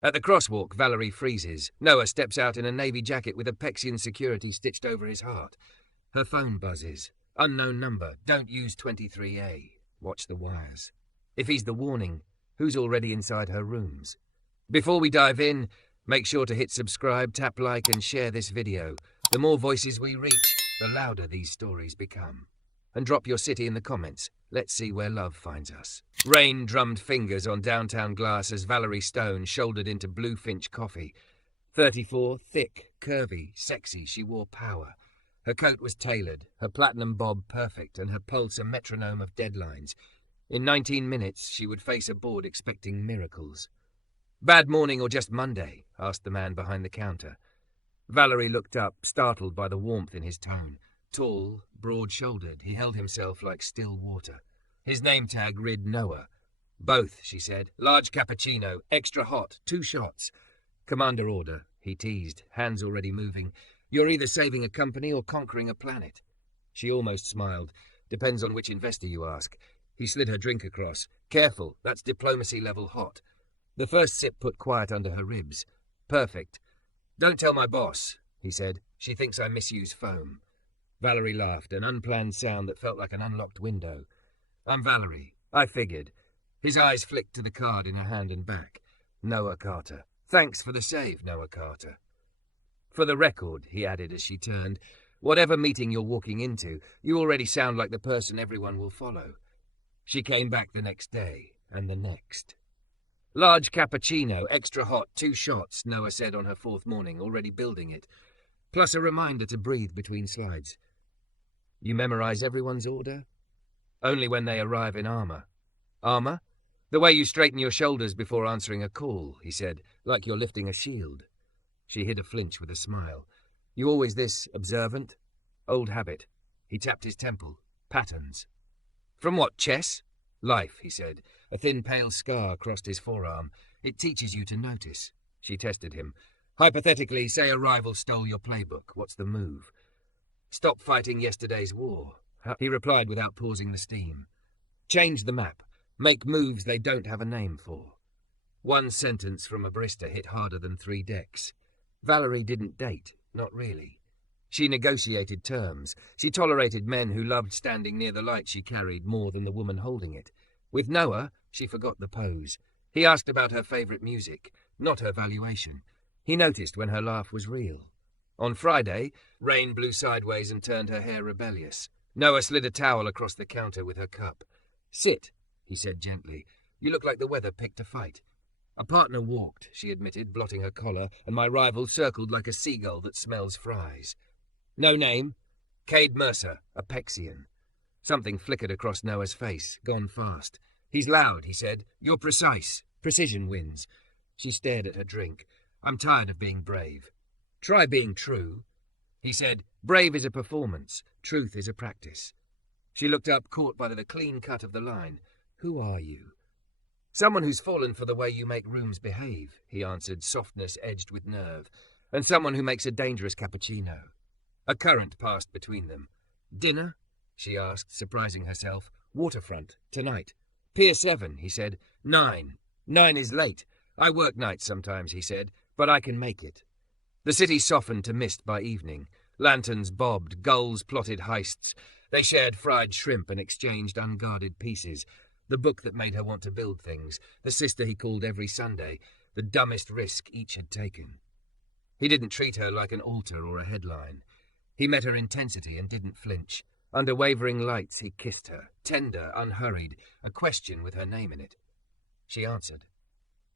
At the crosswalk, Valerie freezes. Noah steps out in a navy jacket with a Pexian security stitched over his heart. Her phone buzzes. Unknown number. Don't use 23A. Watch the wires. If he's the warning, who's already inside her rooms? Before we dive in, make sure to hit subscribe, tap like, and share this video. The more voices we reach, the louder these stories become. And drop your city in the comments. Let's see where love finds us. Rain drummed fingers on downtown glass as Valerie Stone shouldered into Bluefinch coffee. 34, thick, curvy, sexy, she wore power. Her coat was tailored, her platinum bob perfect, and her pulse a metronome of deadlines. In 19 minutes, she would face a board expecting miracles. "Bad morning or just Monday?" asked the man behind the counter. Valerie looked up, startled by the warmth in his tone. Tall, broad-shouldered, he held himself like still water. His name tag read Noah. "Both," she said. "Large cappuccino, extra hot, 2 shots. "Commander order," he teased, hands already moving. "You're either saving a company or conquering a planet." She almost smiled. "Depends on which investor you ask." He slid her drink across. "Careful, that's diplomacy level hot." The first sip put quiet under her ribs. "Perfect." "Don't tell my boss," he said. "She thinks I misuse foam." Valerie laughed, an unplanned sound that felt like an unlocked window. "I'm Valerie. I figured." His eyes flicked to the card in her hand and back. "Noah Carter. Thanks for the save, Noah Carter." "For the record," he added as she turned, "whatever meeting you're walking into, you already sound like the person everyone will follow." She came back the next day, and the next. "Large cappuccino, extra hot, 2 shots," Noah said on her 4th morning, already building it. Plus a reminder to breathe between slides. "You memorize everyone's order?" "Only when they arrive in armor." "Armor?" "The way you straighten your shoulders before answering a call," he said, "like you're lifting a shield." She hid a flinch with a smile. "You always this observant?" "Old habit." He tapped his temple. "Patterns." "From what, chess?" "Life," he said. A thin pale scar crossed his forearm. "It teaches you to notice." She tested him. "Hypothetically, say a rival stole your playbook. What's the move?" "Stop fighting yesterday's war," he replied without pausing the steam. "Change the map. Make moves they don't have a name for." One sentence from a barista hit harder than 3 decks. Valerie didn't date, not really. She negotiated terms. She tolerated men who loved standing near the light she carried more than the woman holding it. With Noah, she forgot the pose. He asked about her favorite music, not her valuation. He noticed when her laugh was real. On Friday, rain blew sideways and turned her hair rebellious. Noah slid a towel across the counter with her cup. "Sit," he said gently. "You look like the weather picked a fight." "A partner walked," she admitted, blotting her collar, "and my rival circled like a seagull that smells fries." "No name?" "Cade Mercer, a Pexian." Something flickered across Noah's face, gone fast. "He's loud," he said. "You're precise. Precision wins." She stared at her drink. "I'm tired of being brave." "Try being true." He said, "Brave is a performance. Truth is a practice." She looked up, caught by the clean cut of the line. "Who are you?" "Someone who's fallen for the way you make rooms behave," he answered, softness edged with nerve. "And someone who makes a dangerous cappuccino." A current passed between them. "Dinner?" she asked, surprising herself. "Waterfront, tonight." "Pier 7, he said. 9. 9 is late. I work nights sometimes, he said, but I can make it." The city softened to mist by evening. Lanterns bobbed, gulls plotted heists. They shared fried shrimp and exchanged unguarded pieces. The book that made her want to build things, the sister he called every Sunday, the dumbest risk each had taken. He didn't treat her like an altar or a headline. He met her intensity and didn't flinch. Under wavering lights he kissed her, tender, unhurried, a question with her name in it. She answered.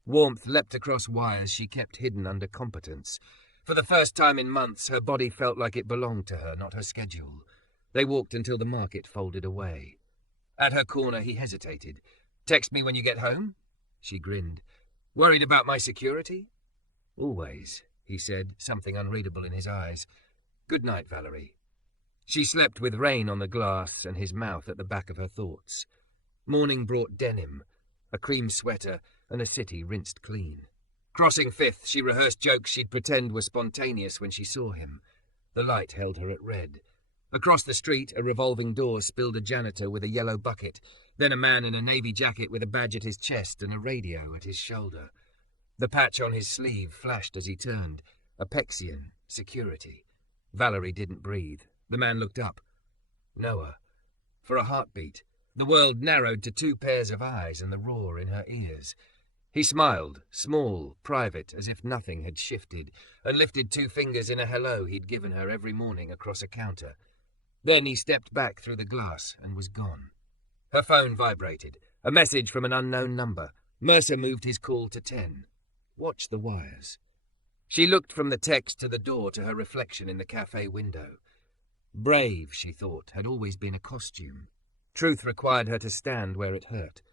Warmth leapt across wires she kept hidden under competence. For the first time in months, her body felt like it belonged to her, not her schedule. They walked until the market folded away. At her corner he hesitated. "Text me when you get home?" She grinned. "Worried about my security?" "Always," he said, something unreadable in his eyes. "Good night, Valerie." She slept with rain on the glass and his mouth at the back of her thoughts. Morning brought denim, a cream sweater, and a city rinsed clean. Crossing Fifth, she rehearsed jokes she'd pretend were spontaneous when she saw him. The light held her at red. Across the street, a revolving door spilled a janitor with a yellow bucket, then a man in a navy jacket with a badge at his chest and a radio at his shoulder. The patch on his sleeve flashed as he turned. Apexian, security. Valerie didn't breathe. The man looked up. Noah. For a heartbeat, the world narrowed to 2 pairs of eyes and the roar in her ears. He smiled, small, private, as if nothing had shifted, and lifted 2 fingers in a hello he'd given her every morning across a counter. Then he stepped back through the glass and was gone. Her phone vibrated. A message from an unknown number. Mercer moved his call to 10. Watch the wires. She looked from the text to the door to her reflection in the cafe window. Brave, she thought, had always been a costume. Truth required her to stand where it hurt.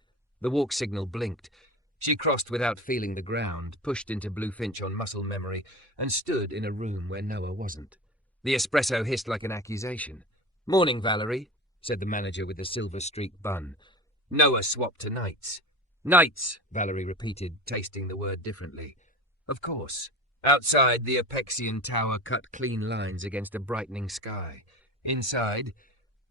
The walk signal blinked. She crossed without feeling the ground, pushed into Bluefinch on muscle memory, and stood in a room where Noah wasn't. The espresso hissed like an accusation. "Morning, Valerie," said the manager with the silver-streaked bun. Noah swapped to nights. "Nights," Valerie repeated, tasting the word differently. Of course. Outside, the Apexian tower cut clean lines against a brightening sky. Inside,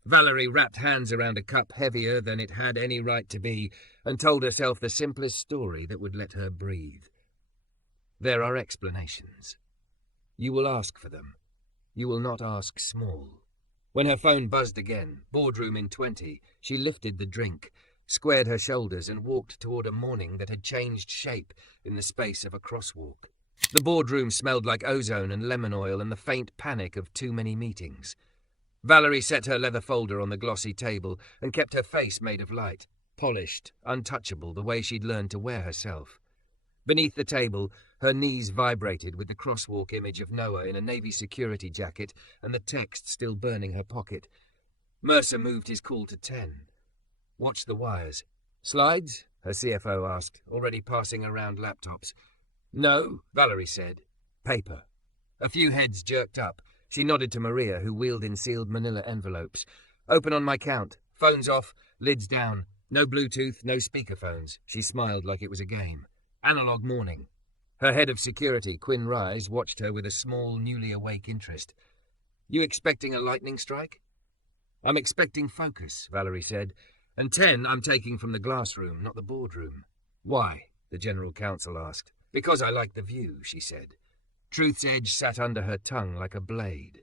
Valerie wrapped hands around a cup heavier than it had any right to be and told herself the simplest story that would let her breathe. There are explanations. You will ask for them. You will not ask small. When her phone buzzed again, boardroom in 20, she lifted the drink, squared her shoulders and walked toward a morning that had changed shape in the space of a crosswalk. The boardroom smelled like ozone and lemon oil and the faint panic of too many meetings. Valerie set her leather folder on the glossy table and kept her face made of light, polished, untouchable the way she'd learned to wear herself. Beneath the table, her knees vibrated with the crosswalk image of Noah in a Navy security jacket and the text still burning her pocket. Mercer moved his call to 10. Watch the wires. "Slides?" her CFO asked, already passing around laptops. "No," Valerie said. "Paper." A few heads jerked up. She nodded to Maria, who wheeled in sealed manila envelopes. "Open on my count. Phones off, lids down. No Bluetooth, no speakerphones." She smiled like it was a game. Analog morning. Her head of security, Quinn Rise, watched her with a small, newly awake interest. "You expecting a lightning strike?" "I'm expecting focus," Valerie said. "And 10 I'm taking from the glass room, not the boardroom." "Why?" the general counsel asked. "Because I like the view," she said. Truth's edge sat under her tongue like a blade.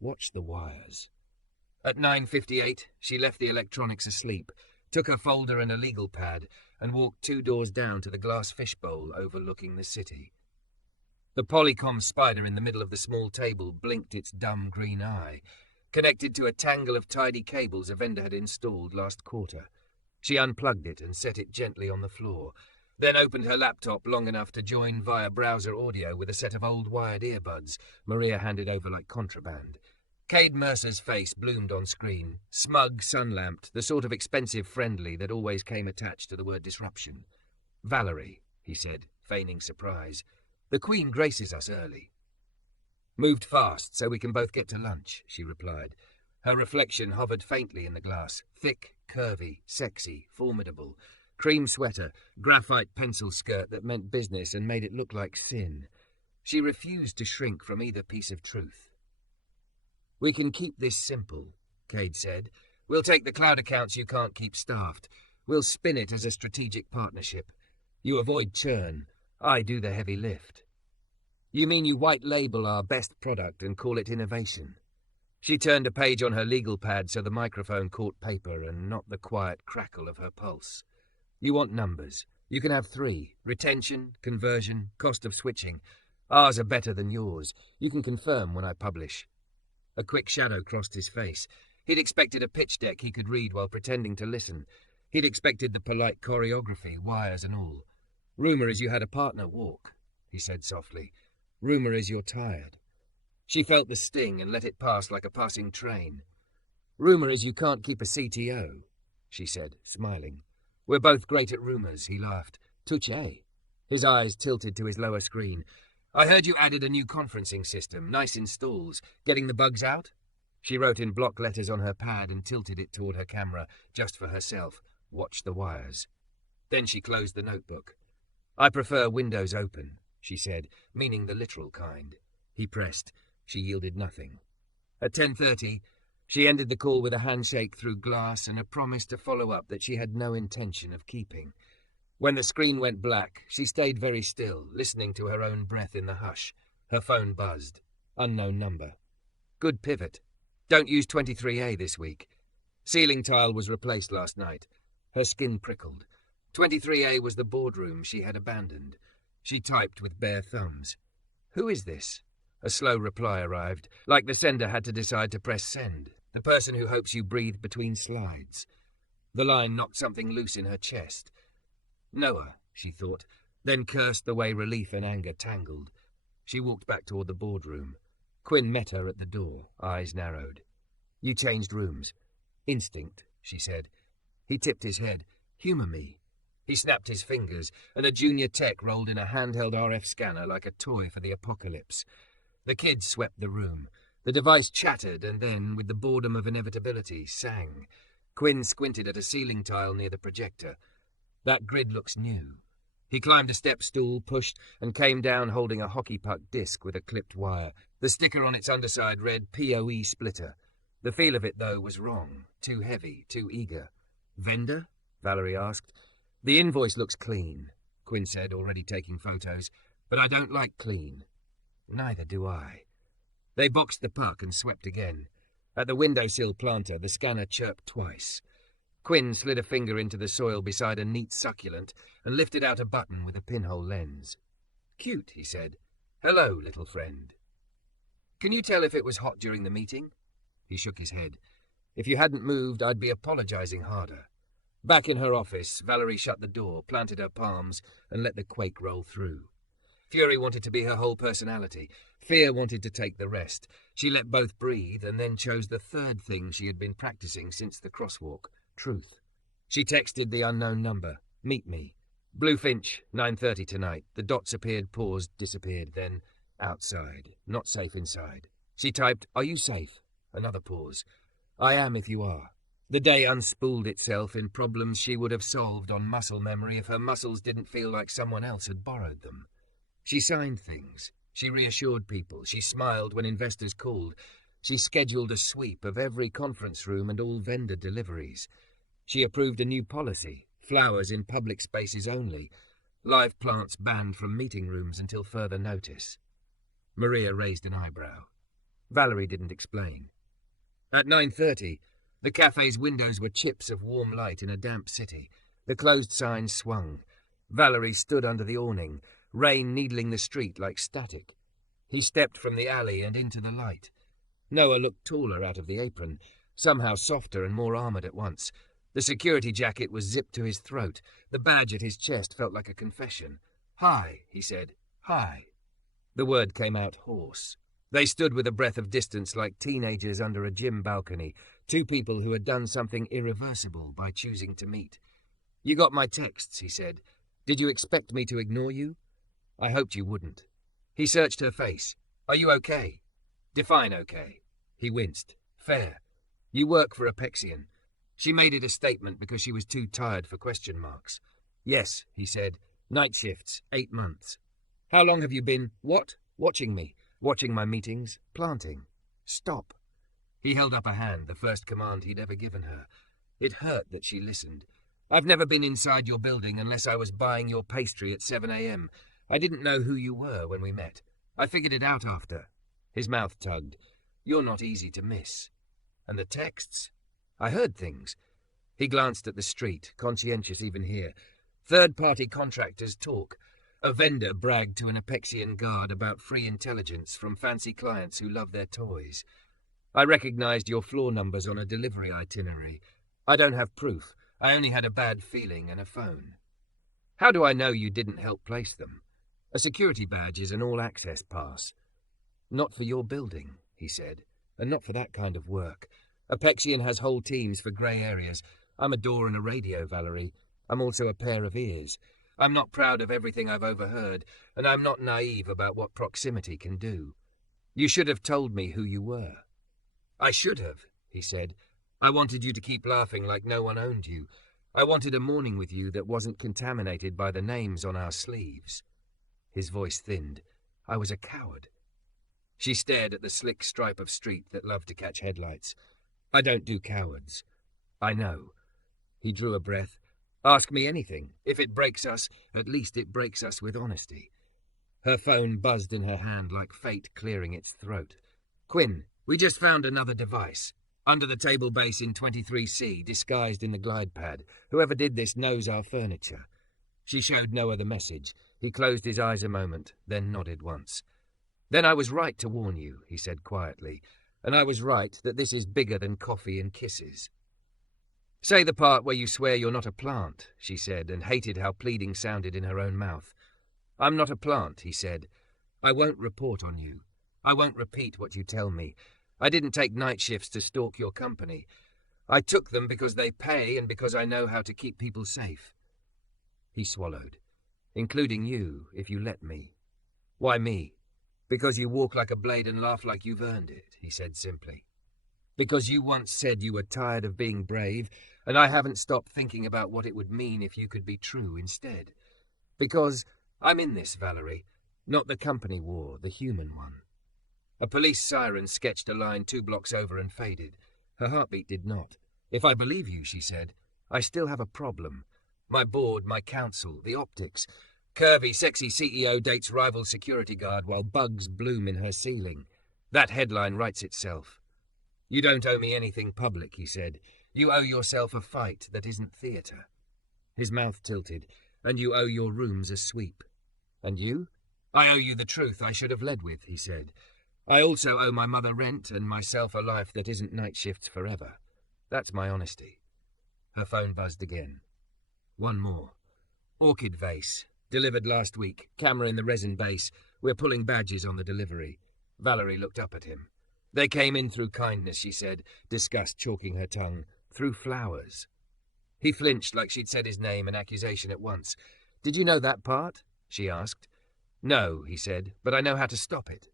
Watch the wires. At 9:58, she left the electronics asleep, took her folder and a legal pad, and walked 2 doors down to the glass fishbowl overlooking the city. The Polycom spider in the middle of the small table blinked its dumb green eye, connected to a tangle of tidy cables a vendor had installed last quarter. She unplugged it and set it gently on the floor, then opened her laptop long enough to join via browser audio with a set of old wired earbuds Maria handed over like contraband. Cade Mercer's face bloomed on screen, smug, sun-lamped, the sort of expensive friendly that always came attached to the word disruption. "Valerie," he said, feigning surprise. "The Queen graces us early." "Moved fast so we can both get to lunch," she replied. Her reflection hovered faintly in the glass, thick, curvy, sexy, formidable. Cream sweater, graphite pencil skirt that meant business and made it look like sin. She refused to shrink from either piece of truth. "We can keep this simple," Cade said. "We'll take the cloud accounts you can't keep staffed. We'll spin it as a strategic partnership. You avoid churn. I do the heavy lift." "You mean you white label our best product and call it innovation?" She turned a page on her legal pad so the microphone caught paper and not the quiet crackle of her pulse. "You want numbers. You can have 3. Retention, conversion, cost of switching. Ours are better than yours. You can confirm when I publish." A quick shadow crossed his face. He'd expected a pitch deck he could read while pretending to listen. He'd expected the polite choreography, wires and all. "Rumor is you had a partner walk," he said softly. "Rumor is you're tired." She felt the sting and let it pass like a passing train. "Rumor is you can't keep a CTO," she said, smiling. "We're both great at rumors," he laughed. "Touché." His eyes tilted to his lower screen. "I heard you added a new conferencing system. Nice installs. Getting the bugs out?" She wrote in block letters on her pad and tilted it toward her camera, just for herself. Watch the wires. Then she closed the notebook. "I prefer windows open," she said, meaning the literal kind. He pressed. She yielded nothing. At 10:30, she ended the call with a handshake through glass and a promise to follow up that she had no intention of keeping. When the screen went black, she stayed very still, listening to her own breath in the hush. Her phone buzzed. Unknown number. Good pivot. Don't use 23A this week. Ceiling tile was replaced last night. Her skin prickled. 23A was the boardroom she had abandoned. She typed with bare thumbs. Who is this? A slow reply arrived, like the sender had to decide to press send. The person who hopes you breathe between slides. The line knocked something loose in her chest. Noah, she thought, then cursed the way relief and anger tangled. She walked back toward the boardroom. Quinn met her at the door, eyes narrowed. You changed rooms. Instinct, she said. He tipped his head. Humour me. He snapped his fingers, and a junior tech rolled in a handheld RF scanner like a toy for the apocalypse. The kids swept the room. The device chattered and then, with the boredom of inevitability, sang. Quinn squinted at a ceiling tile near the projector. That grid looks new. He climbed a step stool, pushed, and came down holding a hockey puck disc with a clipped wire. The sticker on its underside read POE splitter. The feel of it, though, was wrong. Too heavy, too eager. Vendor? Valerie asked. The invoice looks clean, Quinn said, already taking photos. But I don't like clean. Neither do I. They boxed the puck and swept again. At the windowsill planter, the scanner chirped twice. Quinn slid a finger into the soil beside a neat succulent and lifted out a button with a pinhole lens. Cute, he said. Hello, little friend. Can you tell if it was hot during the meeting? He shook his head. If you hadn't moved, I'd be apologizing harder. Back in her office, Valerie shut the door, planted her palms, and let the quake roll through. Fury wanted to be her whole personality. Fear wanted to take the rest. She let both breathe and then chose the third thing she had been practicing since the crosswalk, truth. She texted the unknown number. Meet me. Blue Finch, 9:30 tonight. The dots appeared, paused, disappeared, then outside. Not safe inside. She typed, Are you safe? Another pause. I am if you are. The day unspooled itself in problems she would have solved on muscle memory if her muscles didn't feel like someone else had borrowed them. She signed things. She reassured people. She smiled when investors called. She scheduled a sweep of every conference room and all vendor deliveries. She approved a new policy, flowers in public spaces only, live plants banned from meeting rooms until further notice. Maria raised an eyebrow. Valerie didn't explain. At 9:30, the cafe's windows were chips of warm light in a damp city. The closed sign swung. Valerie stood under the awning, rain needling the street like static. He stepped from the alley and into the light. Noah looked taller out of the apron, somehow softer and more armoured at once. The security jacket was zipped to his throat. The badge at his chest felt like a confession. Hi, he said. Hi. The word came out hoarse. They stood with a breath of distance like teenagers under a gym balcony, two people who had done something irreversible by choosing to meet. You got my texts, he said. Did you expect me to ignore you? I hoped you wouldn't. He searched her face. Are you okay? Define okay. He winced. Fair. You work for Apexian. She made it a statement because she was too tired for question marks. Yes, he said. Night shifts, 8 months. How long have you been, what? Watching me. Watching my meetings. Planting. Stop. He held up a hand, the first command he'd ever given her. It hurt that she listened. I've never been inside your building unless I was buying your pastry at 7 a.m. I didn't know who you were when we met. I figured it out after. His mouth tugged. You're not easy to miss. And the texts? I heard things. He glanced at the street, conscientious even here. Third-party contractors talk. A vendor bragged to an Apexian guard about free intelligence from fancy clients who love their toys. I recognized your floor numbers on a delivery itinerary. I don't have proof. I only had a bad feeling and a phone. How do I know you didn't help place them? A security badge is an all-access pass. Not for your building, he said, and not for that kind of work. Apexian has whole teams for grey areas. I'm a door and a radio, Valerie. I'm also a pair of ears. I'm not proud of everything I've overheard, and I'm not naive about what proximity can do. You should have told me who you were. I should have, he said. I wanted you to keep laughing like no one owned you. I wanted a morning with you that wasn't contaminated by the names on our sleeves. His voice thinned. I was a coward. She stared at the slick stripe of street that loved to catch headlights. I don't do cowards. I know. He drew a breath. Ask me anything. If it breaks us, at least it breaks us with honesty. Her phone buzzed in her hand like fate clearing its throat. Quinn, we just found another device. Under the table base in 23C, disguised in the glide pad. Whoever did this knows our furniture. She showed Noah the message. He closed his eyes a moment, then nodded once. Then I was right to warn you, he said quietly. And I was right that this is bigger than coffee and kisses. Say the part where you swear you're not a plant, she said, and hated how pleading sounded in her own mouth. I'm not a plant, he said. I won't report on you. I won't repeat what you tell me. I didn't take night shifts to stalk your company. I took them because they pay and because I know how to keep people safe. He swallowed. Including you, if you let me. Why me? Because you walk like a blade and laugh like you've earned it, he said simply. Because you once said you were tired of being brave, and I haven't stopped thinking about what it would mean if you could be true instead. Because I'm in this, Valerie. Not the company war, the human one. A police siren sketched a line 2 blocks over and faded. Her heartbeat did not. If I believe you, she said, I still have a problem. My board, my council, the optics. Curvy, sexy CEO dates rival security guard while bugs bloom in her ceiling. That headline writes itself. You don't owe me anything public, he said. You owe yourself a fight that isn't theatre. His mouth tilted. And you owe your rooms a sweep. And you? I owe you the truth I should have led with, he said. I also owe my mother rent and myself a life that isn't night shifts forever. That's my honesty. Her phone buzzed again. One more. Orchid vase. Delivered last week. Camera in the resin base. We're pulling badges on the delivery. Valerie looked up at him. They came in through kindness, she said, disgust chalking her tongue. Through flowers. He flinched like she'd said his name and accusation at once. Did you know that part? She asked. No, he said, but I know how to stop it.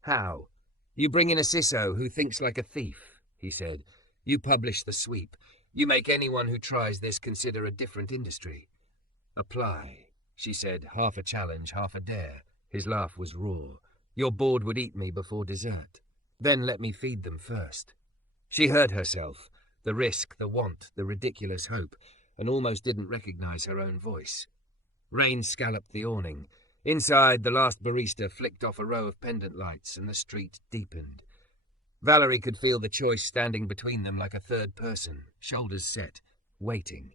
How? You bring in a CISO who thinks like a thief, he said. You publish the sweep. You make anyone who tries this consider a different industry. Apply, she said, half a challenge, half a dare. His laugh was raw. Your board would eat me before dessert. Then let me feed them first. She heard herself, the risk, the want, the ridiculous hope, and almost didn't recognize her own voice. Rain scalloped the awning. Inside, the last barista flicked off a row of pendant lights, and the street deepened. Valerie could feel the choice standing between them like a third person, shoulders set, waiting.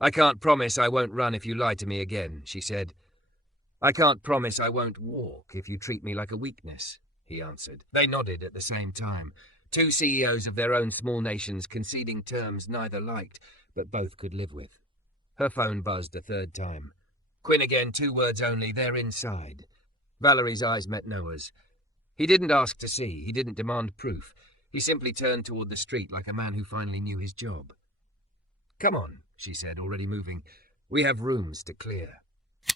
I can't promise I won't run if you lie to me again, she said. I can't promise I won't walk if you treat me like a weakness, he answered. They nodded at the same time. 2 CEOs of their own small nations conceding terms neither liked, but both could live with. Her phone buzzed a third time. Quinn again, 2 words only, they're inside. Valerie's eyes met Noah's. He didn't ask to see, he didn't demand proof. He simply turned toward the street like a man who finally knew his job. Come on, she said, already moving. We have rooms to clear.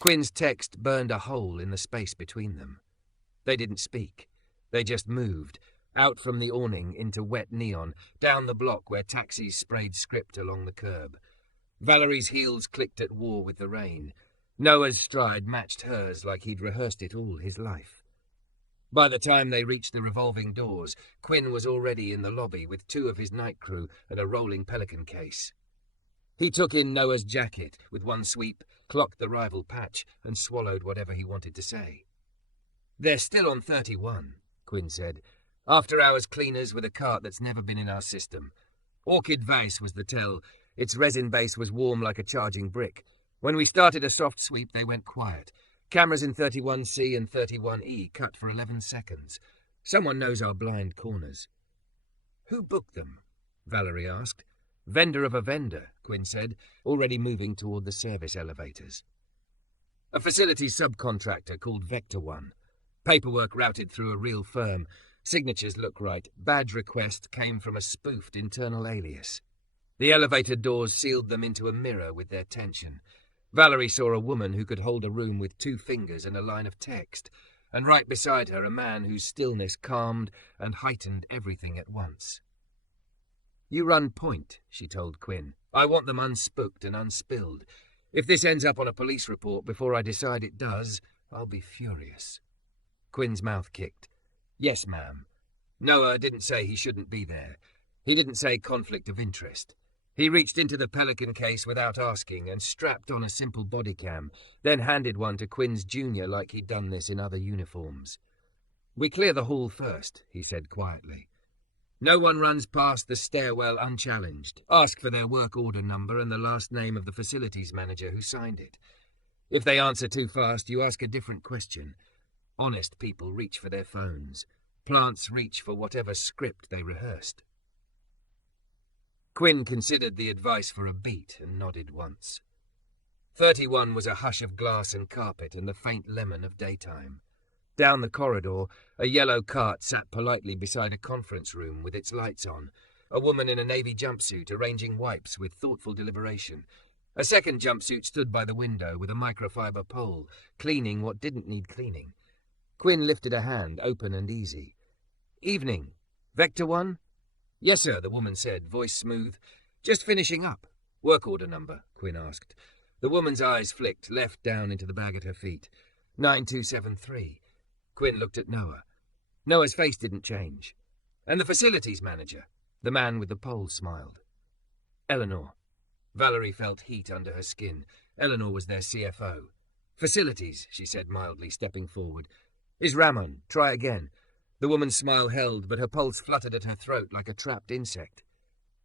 Quinn's text burned a hole in the space between them. They didn't speak. They just moved, out from the awning into wet neon, down the block where taxis sprayed script along the curb. Valerie's heels clicked at war with the rain. Noah's stride matched hers like he'd rehearsed it all his life. By the time they reached the revolving doors, Quinn was already in the lobby with 2 of his night crew and a rolling Pelican case. He took in Noah's jacket with one sweep, clocked the rival patch, and swallowed whatever he wanted to say. They're still on 31, Quinn said. After-hours cleaners with a cart that's never been in our system. Orchid vase was the tell. Its resin base was warm like a charging brick. When we started a soft sweep, they went quiet. Cameras in 31C and 31E cut for 11 seconds. Someone knows our blind corners. Who booked them? Valerie asked. Vendor of a vendor, Quinn said, already moving toward the service elevators. A facilities subcontractor called Vector One. Paperwork routed through a real firm. Signatures look right. Badge request came from a spoofed internal alias. The elevator doors sealed them into a mirror with their tension. Valerie saw a woman who could hold a room with 2 fingers and a line of text, and right beside her a man whose stillness calmed and heightened everything at once. You run point, she told Quinn. I want them unspooked and unspilled. If this ends up on a police report before I decide it does, I'll be furious. Quinn's mouth kicked. Yes, ma'am. Noah didn't say he shouldn't be there. He didn't say conflict of interest. He reached into the Pelican case without asking and strapped on a simple body cam, then handed one to Quinn's junior like he'd done this in other uniforms. "We clear the hall first," he said quietly. "No one runs past the stairwell unchallenged. Ask for their work order number and the last name of the facilities manager who signed it. If they answer too fast, you ask a different question. Honest people reach for their phones. Plants reach for whatever script they rehearsed." Quinn considered the advice for a beat and nodded once. 31 was a hush of glass and carpet and the faint lemon of daytime. Down the corridor, a yellow cart sat politely beside a conference room with its lights on, a woman in a navy jumpsuit arranging wipes with thoughtful deliberation. A second jumpsuit stood by the window with a microfiber pole, cleaning what didn't need cleaning. Quinn lifted a hand, open and easy. "Evening. Vector 1? "Yes, sir," the woman said, voice smooth. "Just finishing up." "Work order number?" Quinn asked. The woman's eyes flicked left down into the bag at her feet. 9273. Quinn looked at Noah. Noah's face didn't change. "And the facilities manager?" The man with the pole smiled. "Eleanor." Valerie felt heat under her skin. Eleanor was their CFO. "Facilities," she said mildly, stepping forward. "Is Ramon. Try again." The woman's smile held, but her pulse fluttered at her throat like a trapped insect.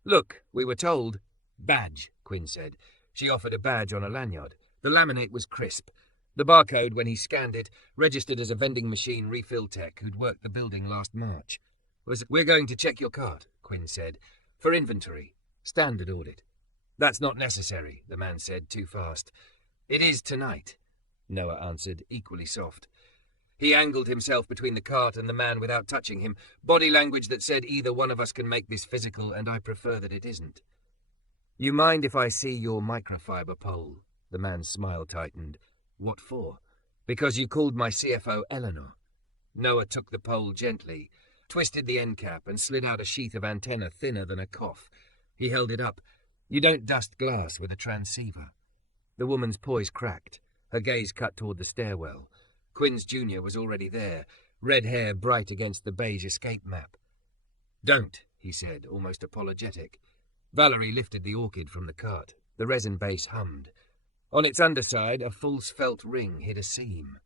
"Look, we were told—" "Badge," Quinn said. She offered a badge on a lanyard. The laminate was crisp. The barcode, when he scanned it, registered as a vending machine refill tech who'd worked the building last March. "We're going to check your cart," Quinn said. "For inventory. Standard audit." "That's not necessary," the man said, too fast. "It is tonight," Noah answered, equally soft. He angled himself between the cart and the man without touching him, body language that said either one of us can make this physical, and I prefer that it isn't. "You mind if I see your microfiber pole?" The man's smile tightened. "What for?" "Because you called my CFO Eleanor." Noah took the pole gently, twisted the end cap, and slid out a sheath of antenna thinner than a cough. He held it up. "You don't dust glass with a transceiver." The woman's poise cracked. Her gaze cut toward the stairwell. Quinn's junior was already there, red hair bright against the beige escape map. "Don't," he said, almost apologetic. Valerie lifted the orchid from the cart. The resin base hummed. On its underside, a false felt ring hid a seam.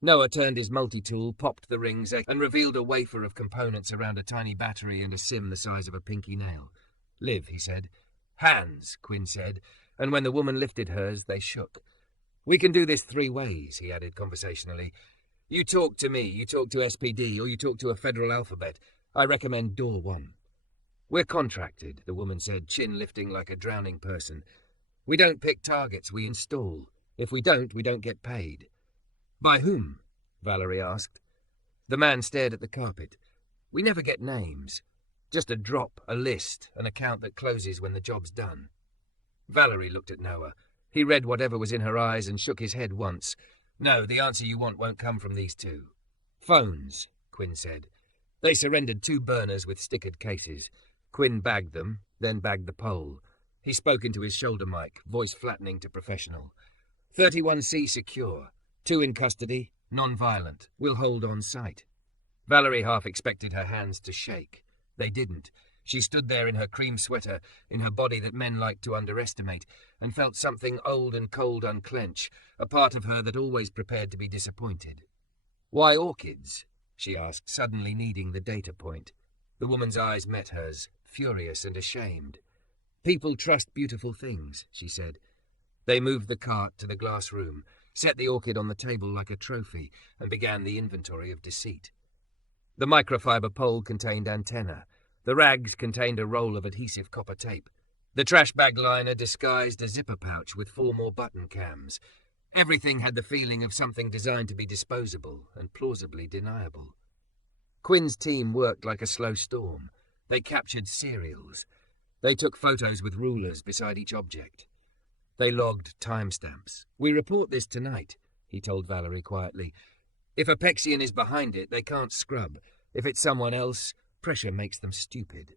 Noah turned his multi-tool, popped the rings, and revealed a wafer of components around a tiny battery and a sim the size of a pinky nail. "Live," he said. "Hands," Quinn said, and when the woman lifted hers, they shook. "We can do this 3 ways, he added conversationally. "You talk to me, you talk to SPD, or you talk to a federal alphabet. I recommend door 1. "We're contracted," the woman said, chin lifting like a drowning person. "We don't pick targets, we install. If we don't get paid." "By whom?" Valerie asked. The man stared at the carpet. "We never get names. Just a drop, a list, an account that closes when the job's done." Valerie looked at Noah. He read whatever was in her eyes and shook his head once. "No, the answer you want won't come from these 2. "Phones," Quinn said. They surrendered 2 burners with stickered cases. Quinn bagged them, then bagged the pole. He spoke into his shoulder mic, voice flattening to professional. 31C secure. 2 in custody, non-violent. We'll hold on site. Valerie half expected her hands to shake. They didn't. She stood there in her cream sweater, in her body that men like to underestimate, and felt something old and cold unclench, a part of her that always prepared to be disappointed. "Why orchids?" she asked, suddenly needing the data point. The woman's eyes met hers, furious and ashamed. "People trust beautiful things," she said. They moved the cart to the glass room, set the orchid on the table like a trophy, and began the inventory of deceit. The microfiber pole contained antenna. The rags contained a roll of adhesive copper tape. The trash bag liner disguised a zipper pouch with 4 more button cams. Everything had the feeling of something designed to be disposable and plausibly deniable. Quinn's team worked like a slow storm. They captured serials. They took photos with rulers beside each object. They logged timestamps. "We report this tonight," he told Valerie quietly. "If Apexian is behind it, they can't scrub. If it's someone else, pressure makes them stupid."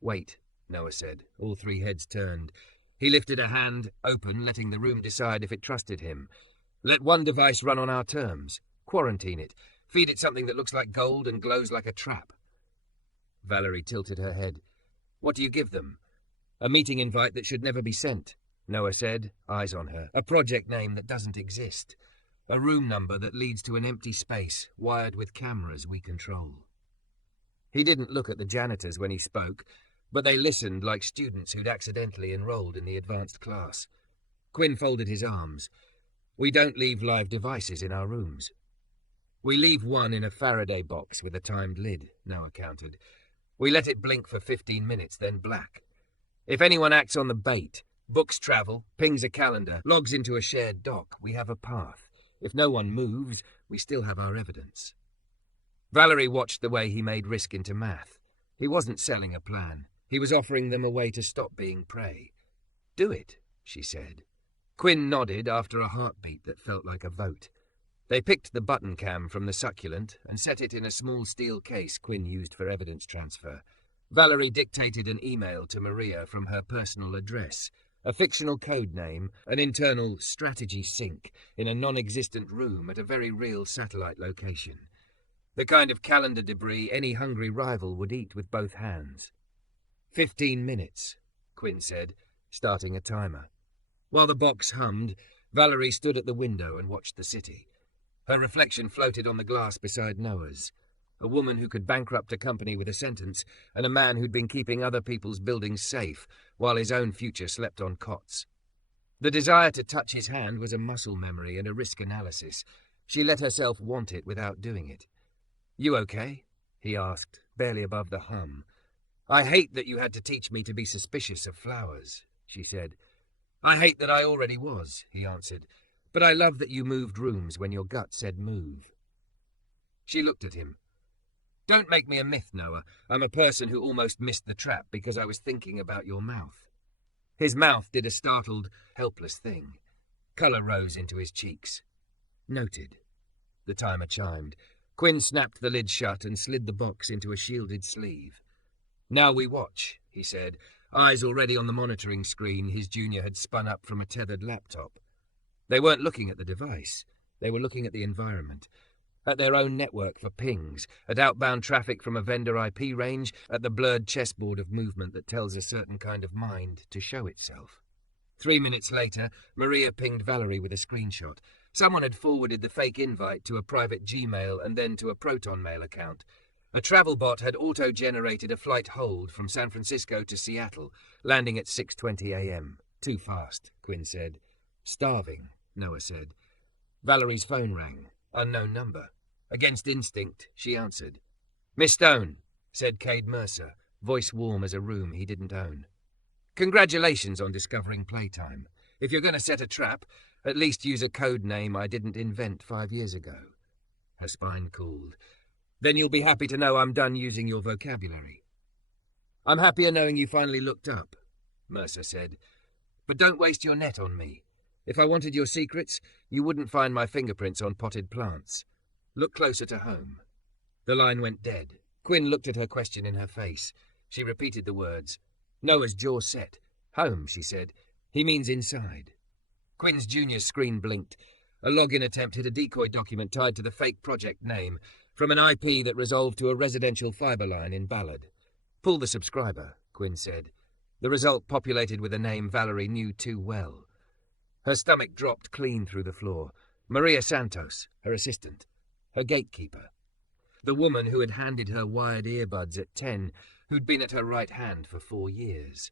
"Wait," Noah said. All 3 heads turned. He lifted a hand, open, letting the room decide if it trusted him. "Let 1 device run on our terms. Quarantine it. Feed it something that looks like gold and glows like a trap." Valerie tilted her head. "What do you give them?" A meeting invite that should never be sent, Noah said, eyes on her. A project name that doesn't exist. A room number that leads to an empty space, wired with cameras we control. He didn't look at the janitors when he spoke, but they listened like students who'd accidentally enrolled in the advanced class. Quinn folded his arms. We don't leave live devices in our rooms. We leave one in a Faraday box with a timed lid, Noah counted. We let it blink for 15 minutes, then black. If anyone acts on the bait, books travel, pings a calendar, logs into a shared dock, we have a path. If no one moves, we still have our evidence. Valerie watched the way he made risk into math. He wasn't selling a plan. He was offering them a way to stop being prey. Do it, she said. Quinn nodded after a heartbeat that felt like a vote. They picked the button cam from the succulent and set it in a small steel case Quinn used for evidence transfer. Valerie dictated an email to Maria from her personal address, a fictional code name, an internal strategy sync in a non-existent room at a very real satellite location. The kind of calendar debris any hungry rival would eat with both hands. 15 minutes, Quinn said, starting a timer. While the box hummed, Valerie stood at the window and watched the city. Her reflection floated on the glass beside Noah's. A woman who could bankrupt a company with a sentence, and a man who'd been keeping other people's buildings safe while his own future slept on cots. The desire to touch his hand was a muscle memory and a risk analysis. She let herself want it without doing it. You okay? He asked, barely above the hum. I hate that you had to teach me to be suspicious of flowers, she said. I hate that I already was, he answered, but I love that you moved rooms when your gut said move. She looked at him. Don't make me a myth, Noah. I'm a person who almost missed the trap because I was thinking about your mouth. His mouth did a startled, helpless thing. Colour rose into his cheeks. Noted. The timer chimed. Quinn snapped the lid shut and slid the box into a shielded sleeve. Now we watch, he said, eyes already on the monitoring screen his junior had spun up from a tethered laptop. They weren't looking at the device. They were looking at the environment. At their own network for pings, at outbound traffic from a vendor IP range, at the blurred chessboard of movement that tells a certain kind of mind to show itself. 3 minutes later, Maria pinged Valerie with a screenshot. Someone had forwarded the fake invite to a private Gmail and then to a Proton Mail account. A travel bot had auto-generated a flight hold from San Francisco to Seattle, landing at 6:20 a.m. Too fast, Quinn said. Starving, Noah said. Valerie's phone rang. Unknown number. Against instinct, she answered. Miss Stone, said Cade Mercer, voice warm as a room he didn't own. Congratulations on discovering playtime. If you're going to set a trap, at least use a code name I didn't invent 5 years ago. Her spine cooled. Then you'll be happy to know I'm done using your vocabulary. I'm happier knowing you finally looked up, Mercer said. But don't waste your net on me. If I wanted your secrets, you wouldn't find my fingerprints on potted plants. Look closer to home. The line went dead. Quinn looked at her question in her face. She repeated the words. Noah's jaw set. Home, she said. He means inside. Quinn's junior's screen blinked. A login attempt hit a decoy document tied to the fake project name, from an IP that resolved to a residential fibre line in Ballard. Pull the subscriber, Quinn said. The result populated with a name Valerie knew too well. Her stomach dropped clean through the floor. Maria Santos, her assistant. Her gatekeeper. The woman who had handed her wired earbuds at 10, who'd been at her right hand for 4 years.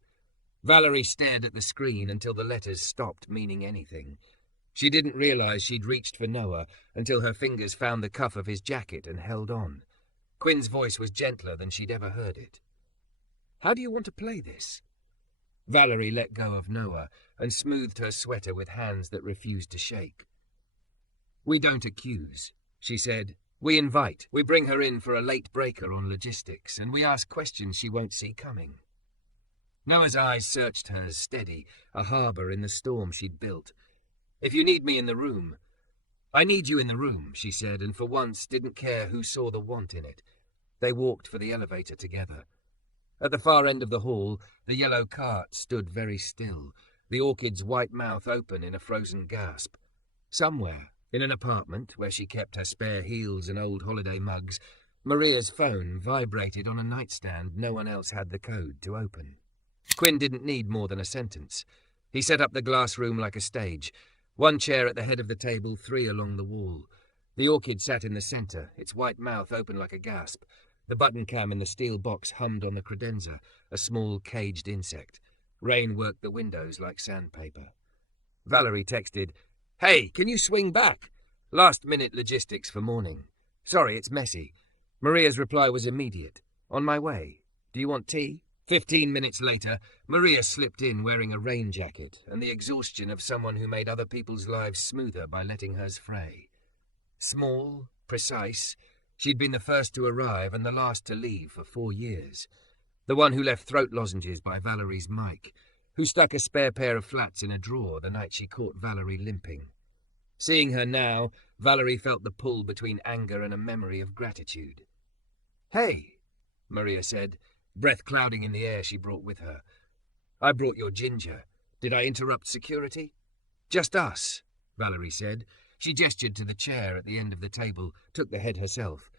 Valerie stared at the screen until the letters stopped meaning anything. She didn't realize she'd reached for Noah until her fingers found the cuff of his jacket and held on. Quinn's voice was gentler than she'd ever heard it. How do you want to play this? Valerie let go of Noah and smoothed her sweater with hands that refused to shake. We don't accuse, she said. We invite. We bring her in for a late breaker on logistics, and we ask questions she won't see coming. Noah's eyes searched hers, steady, a harbour in the storm she'd built. If you need me in the room. I need you in the room, she said, and for once didn't care who saw the want in it. They walked for the elevator together. At the far end of the hall, the yellow cart stood very still, the orchid's white mouth open in a frozen gasp. Somewhere, in an apartment where she kept her spare heels and old holiday mugs, Maria's phone vibrated on a nightstand no one else had the code to open. Quinn didn't need more than a sentence. He set up the glass room like a stage. One chair at the head of the table, 3 along the wall. The orchid sat in the centre, its white mouth open like a gasp. The button cam in the steel box hummed on the credenza, a small caged insect. Rain worked the windows like sandpaper. Valerie texted, "Hey, can you swing back? Last-minute logistics for morning. Sorry, it's messy." Maria's reply was immediate. "On my way. Do you want tea?" 15 minutes later, Maria slipped in wearing a rain jacket and the exhaustion of someone who made other people's lives smoother by letting hers fray. Small, precise, she'd been the first to arrive and the last to leave for 4 years. The one who left throat lozenges by Valerie's mic, who stuck a spare pair of flats in a drawer the night she caught Valerie limping. Seeing her now, Valerie felt the pull between anger and a memory of gratitude. "Hey," Maria said, breath clouding in the air she brought with her. "I brought your ginger. Did I interrupt security?" "Just us," Valerie said. She gestured to the chair at the end of the table, took the head herself.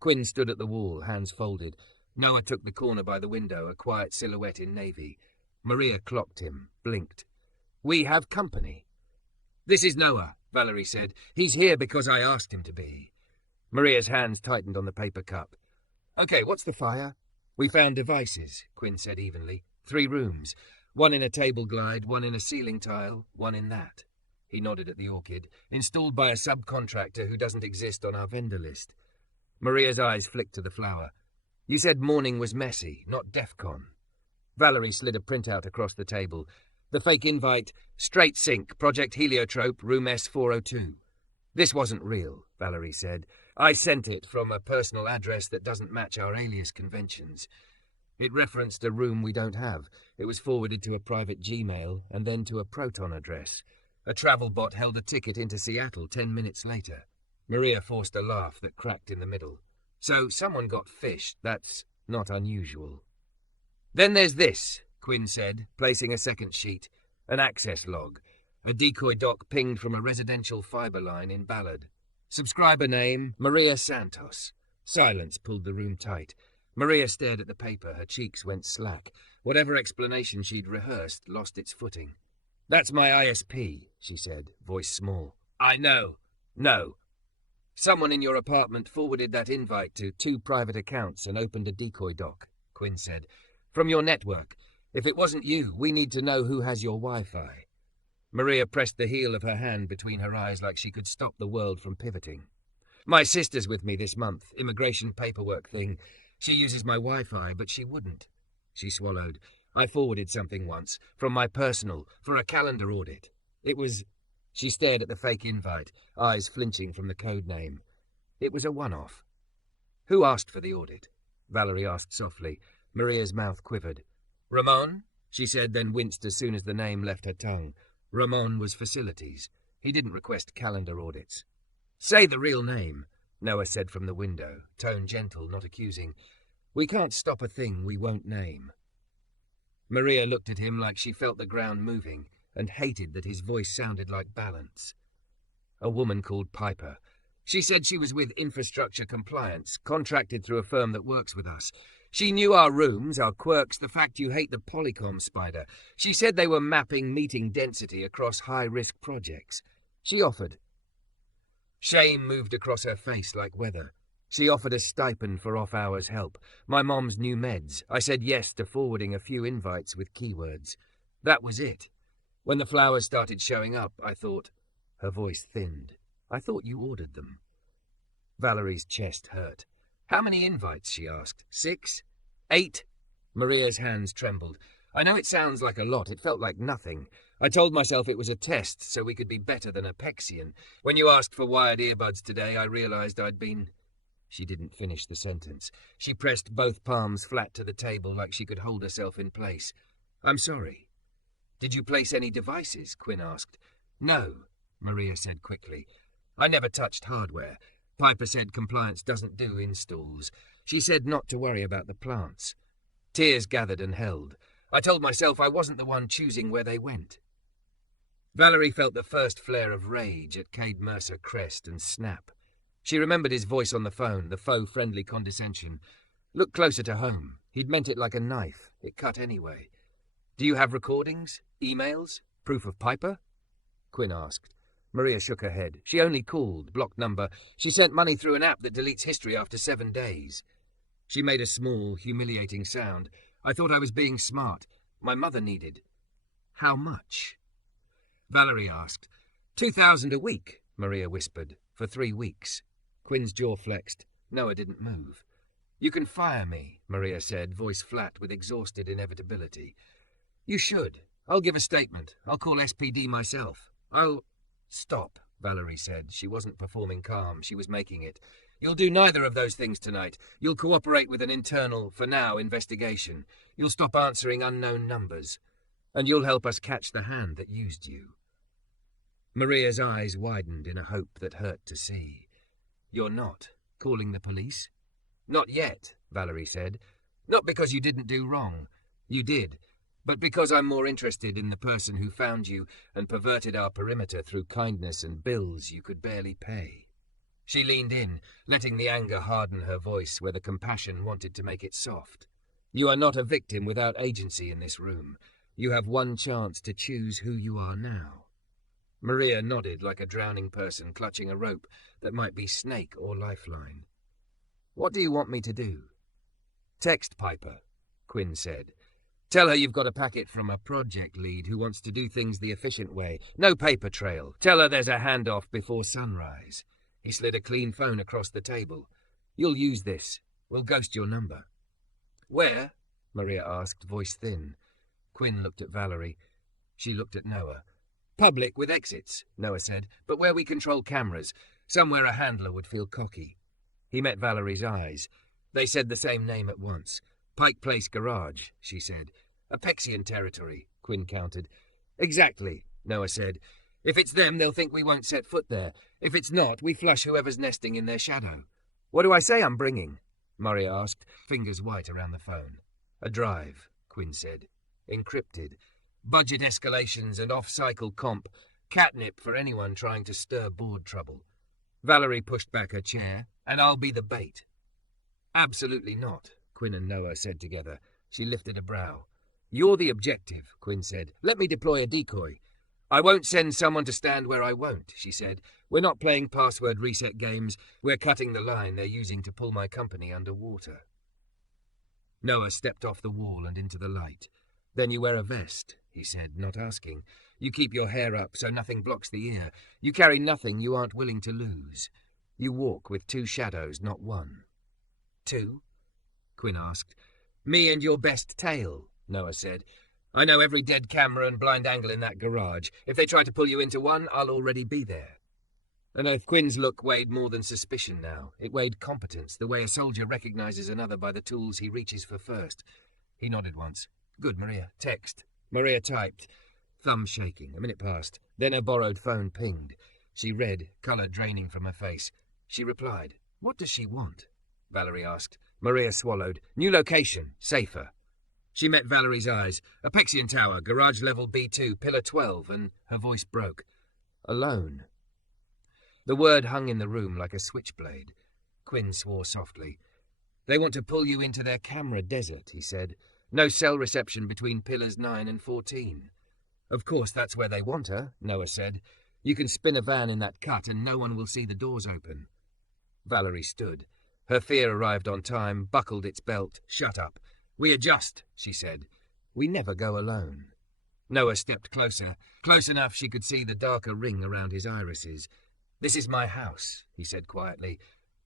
Quinn stood at the wall, hands folded. Noah took the corner by the window, a quiet silhouette in navy. Maria clocked him, blinked. "We have company." "This is Noah," Valerie said. "He's here because I asked him to be." Maria's hands tightened on the paper cup. "Okay, what's the fire?" "We found devices," Quinn said evenly. 3 rooms. 1 in a table glide, 1 in a ceiling tile, 1 in that. He nodded at the orchid. "Installed by a subcontractor who doesn't exist on our vendor list." Maria's eyes flicked to the flower. "You said morning was messy, not DEFCON." Valerie slid a printout across the table. The fake invite, "Straight sync, Project Heliotrope, room S402. "This wasn't real," Valerie said. "I sent it from a personal address that doesn't match our alias conventions. It referenced a room we don't have. It was forwarded to a private Gmail and then to a Proton address. A travel bot held a ticket into Seattle 10 minutes later." Maria forced a laugh that cracked in the middle. "So someone got fished. That's not unusual." "Then there's this," Quinn said, placing a second sheet. An access log. A decoy doc pinged from a residential fibre line in Ballard. Subscriber name, Maria Santos. Silence pulled the room tight. Maria stared at the paper, her cheeks went slack. Whatever explanation she'd rehearsed lost its footing. "That's my ISP," she said, voice small. "I know. No. Someone in your apartment forwarded that invite to 2 private accounts and opened a decoy doc," Quinn said. "From your network. If it wasn't you, we need to know who has your Wi-Fi." Maria pressed the heel of her hand between her eyes like she could stop the world from pivoting. "My sister's with me this month, immigration paperwork thing. She uses my Wi-Fi, but she wouldn't." She swallowed. "I forwarded something once, from my personal, for a calendar audit. It was..." She stared at the fake invite, eyes flinching from the code name. "It was a one-off." "Who asked for the audit?" Valerie asked softly. Maria's mouth quivered. "Ramon?" she said, then winced as soon as the name left her tongue. Ramon was facilities. He didn't request calendar audits. "Say the real name," Noah said from the window, tone gentle, not accusing. "We can't stop a thing we won't name." Maria looked at him like she felt the ground moving and hated that his voice sounded like balance. "A woman called Piper. She said she was with Infrastructure Compliance, contracted through a firm that works with us. She knew our rooms, our quirks, the fact you hate the Polycom spider. She said they were mapping meeting density across high-risk projects. She offered." Shame moved across her face like weather. "She offered a stipend for off-hours help. My mom's new meds. I said yes to forwarding a few invites with keywords. That was it. When the flowers started showing up, I thought..." Her voice thinned. "I thought you ordered them." Valerie's chest hurt. "How many invites?" she asked. 6? 8? Maria's hands trembled. "I know it sounds like a lot. It felt like nothing. I told myself it was a test, so we could be better than a Pexian. When you asked for wired earbuds today, I realized I'd been..." She didn't finish the sentence. She pressed both palms flat to the table like she could hold herself in place. "I'm sorry." "Did you place any devices?" Quinn asked. "No," Maria said quickly. "I never touched hardware. Piper said compliance doesn't do installs. She said not to worry about the plants." Tears gathered and held. I told myself I wasn't the one choosing where they went. Valerie felt the first flare of rage at Cade Mercer crest and snap. She remembered his voice on the phone, the faux friendly condescension. Look closer to home. He'd meant it like a knife. It cut anyway. Do you have recordings? Emails? Proof of Piper? Quinn asked. Maria shook her head. She only called, blocked number. She sent money through an app that deletes history after 7 days. She made a small, humiliating sound. I thought I was being smart. My mother needed. How much? Valerie asked. 2,000 a week, Maria whispered, for 3 weeks. Quinn's jaw flexed. Noah didn't move. You can fire me, Maria said, voice flat with exhausted inevitability. You should. I'll give a statement. I'll call SPD myself. I'll... Stop, Valerie said. She wasn't performing calm. She was making it. You'll do neither of those things tonight. You'll cooperate with an internal, for now, investigation. You'll stop answering unknown numbers. And you'll help us catch the hand that used you. Maria's eyes widened in a hope that hurt to see. You're not calling the police? Not yet, Valerie said. Not because you didn't do wrong. You did. But because I'm more interested in the person who found you and perverted our perimeter through kindness and bills you could barely pay. She leaned in, letting the anger harden her voice where the compassion wanted to make it soft. You are not a victim without agency in this room. You have one chance to choose who you are now. Maria nodded like a drowning person clutching a rope that might be snake or lifeline. What do you want me to do? Text Piper, Quinn said. Tell her you've got a packet from a project lead who wants to do things the efficient way. No paper trail. Tell her there's a handoff before sunrise. He slid a clean phone across the table. You'll use this. We'll ghost your number. Where? Maria asked, voice thin. Quinn looked at Valerie. She looked at Noah. Public with exits, Noah said, but where we control cameras. Somewhere a handler would feel cocky. He met Valerie's eyes. They said the same name at once. Pike Place Garage, she said. Apexian territory, Quinn countered. Exactly, Noah said. If it's them, they'll think we won't set foot there. If it's not, we flush whoever's nesting in their shadow. What do I say I'm bringing? Maria asked, fingers white around the phone. A drive, Quinn said. Encrypted. Budget escalations and off-cycle comp. Catnip for anyone trying to stir board trouble. Valerie pushed back her chair. And I'll be the bait. Absolutely not, Quinn and Noah said together. She lifted a brow. You're the objective, Quinn said. Let me deploy a decoy. I won't send someone to stand where I won't, she said. We're not playing password reset games. We're cutting the line they're using to pull my company underwater. Noah stepped off the wall and into the light. Then you wear a vest, he said, not asking. You keep your hair up so nothing blocks the ear. You carry nothing you aren't willing to lose. You walk with 2 shadows, not 1. 2? Quinn asked. Me and your best tale, Noah said. I know every dead camera and blind angle in that garage. If they try to pull you into one, I'll already be there. And Quinn's look weighed more than suspicion now. It weighed competence, the way a soldier recognizes another by the tools he reaches for first. He nodded once. Good, Maria. Text. Maria typed. Thumb shaking. A minute passed. Then her borrowed phone pinged. She read, colour draining from her face. She replied. What does she want? Valerie asked. Maria swallowed. New location. Safer. She met Valerie's eyes. Apexian Tower, garage level B2, pillar 12, and her voice broke. Alone. The word hung in the room like a switchblade. Quinn swore softly. They want to pull you into their camera desert, he said. No cell reception between pillars 9 and 14. Of course, that's where they want her, Noah said. You can spin a van in that cut and no one will see the doors open. Valerie stood. Her fear arrived on time, buckled its belt. Shut up. We adjust, she said. We never go alone. Noah stepped closer, close enough she could see the darker ring around his irises. This is my house, he said quietly.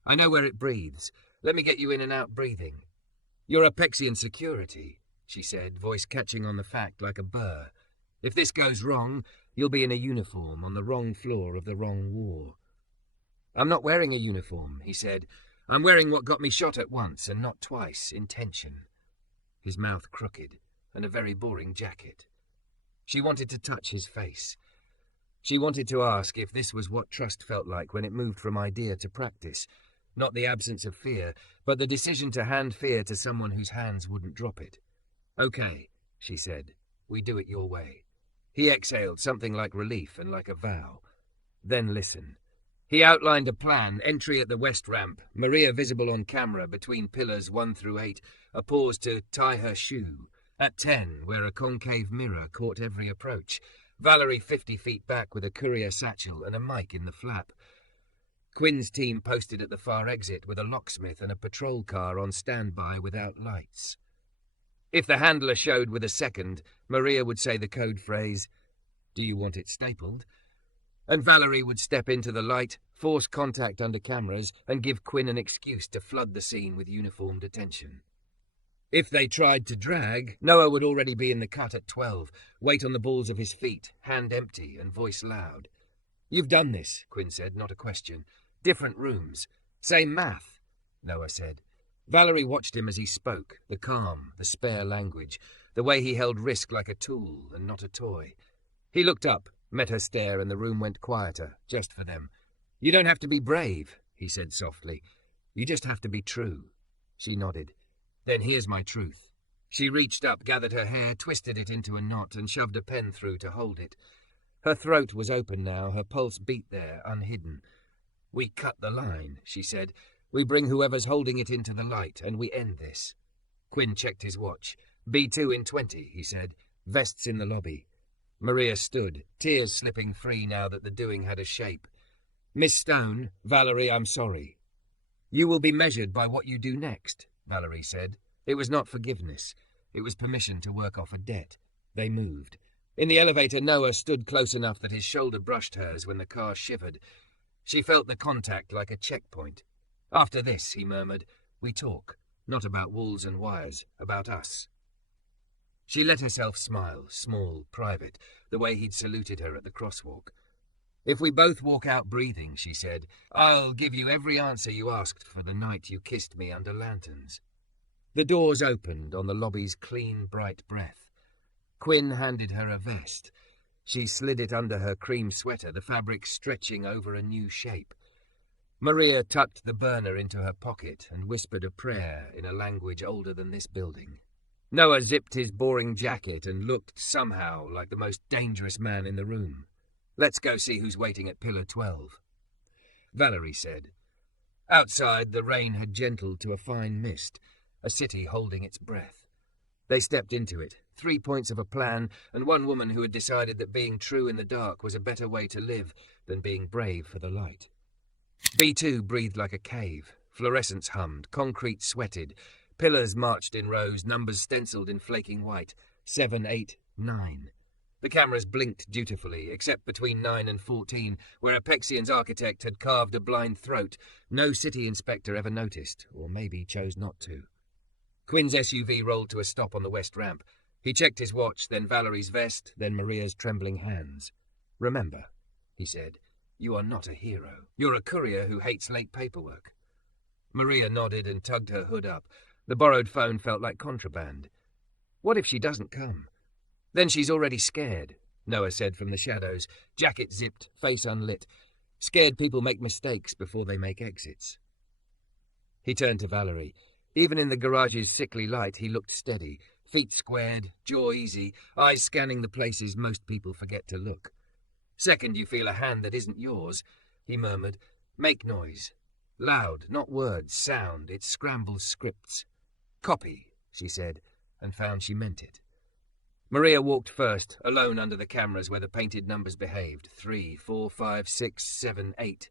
I know where it breathes. Let me get you in and out breathing. You're Apexian security, she said, voice catching on the fact like a burr. If this goes wrong, you'll be in a uniform on the wrong floor of the wrong war. I'm not wearing a uniform, he said. I'm wearing what got me shot at once and not twice, intention. His mouth crooked, and a very boring jacket. She wanted to touch his face. She wanted to ask if this was what trust felt like when it moved from idea to practice. Not the absence of fear, but the decision to hand fear to someone whose hands wouldn't drop it. Okay, she said. We do it your way. He exhaled, something like relief and like a vow. Then listen. He outlined a plan, entry at the west ramp, Maria visible on camera between pillars 1 through 8, a pause to tie her shoe, At 10, where a concave mirror caught every approach, Valerie 50 feet back with a courier satchel and a mic in the flap. Quinn's team posted at the far exit with a locksmith and a patrol car on standby without lights. If the handler showed with a second, Maria would say the code phrase, "Do you want it stapled?" And Valerie would step into the light, force contact under cameras, and give Quinn an excuse to flood the scene with uniformed attention. If they tried to drag, Noah would already be in the cut at 12, weight on the balls of his feet, hand empty and voice loud. "You've done this," Quinn said, not a question. "Different rooms. Same math," Noah said. Valerie watched him as he spoke, the calm, the spare language, the way he held risk like a tool and not a toy. He looked up, met her stare, and the room went quieter, just for them. "You don't have to be brave," he said softly. "You just have to be true." She nodded. "Then here's my truth." She reached up, gathered her hair, twisted it into a knot, and shoved a pen through to hold it. Her throat was open now, her pulse beat there, unhidden. "We cut the line," she said. "We bring whoever's holding it into the light, and we end this." Quinn checked his watch. "B2 in 20, he said. "Vests in the lobby." Maria stood, tears slipping free now that the doing had a shape. "Miss Stone, Valerie, I'm sorry." "You will be measured by what you do next," Valerie said. It was not forgiveness. It was permission to work off a debt. They moved. In the elevator, Noah stood close enough that his shoulder brushed hers when the car shivered. She felt the contact like a checkpoint. "After this," he murmured, "we talk. Not about walls and wires, about us." She let herself smile, small, private, the way he'd saluted her at the crosswalk. "If we both walk out breathing," she said, "I'll give you every answer you asked for the night you kissed me under lanterns." The doors opened on the lobby's clean, bright breath. Quinn handed her a vest. She slid it under her cream sweater, the fabric stretching over a new shape. Maria tucked the burner into her pocket and whispered a prayer in a language older than this building. Noah zipped his boring jacket and looked, somehow, like the most dangerous man in the room. "Let's go see who's waiting at Pillar 12. Valerie said. Outside, the rain had gentled to a fine mist, a city holding its breath. They stepped into it, 3 points of a plan, and one woman who had decided that being true in the dark was a better way to live than being brave for the light. B2 breathed like a cave. Fluorescents hummed, concrete sweated. Pillars marched in rows, numbers stenciled in flaking white. 7, 8, 9. The cameras blinked dutifully, except between 9 and 14, where Apexian's architect had carved a blind throat. No city inspector ever noticed, or maybe chose not to. Quinn's SUV rolled to a stop on the west ramp. He checked his watch, then Valerie's vest, then Maria's trembling hands. "Remember," he said, "you are not a hero. You're a courier who hates late paperwork." Maria nodded and tugged her hood up. The borrowed phone felt like contraband. "What if she doesn't come?" "Then she's already scared," Noah said from the shadows, jacket zipped, face unlit. "Scared people make mistakes before they make exits." He turned to Valerie. Even in the garage's sickly light, he looked steady, feet squared, jaw easy, eyes scanning the places most people forget to look. "Second you feel a hand that isn't yours," he murmured. "Make noise. Loud, not words, sound. It scrambles scripts." "Copy," she said, and found she meant it. Maria walked first, alone under the cameras where the painted numbers behaved. 3, 4, 5, 6, 7, 8.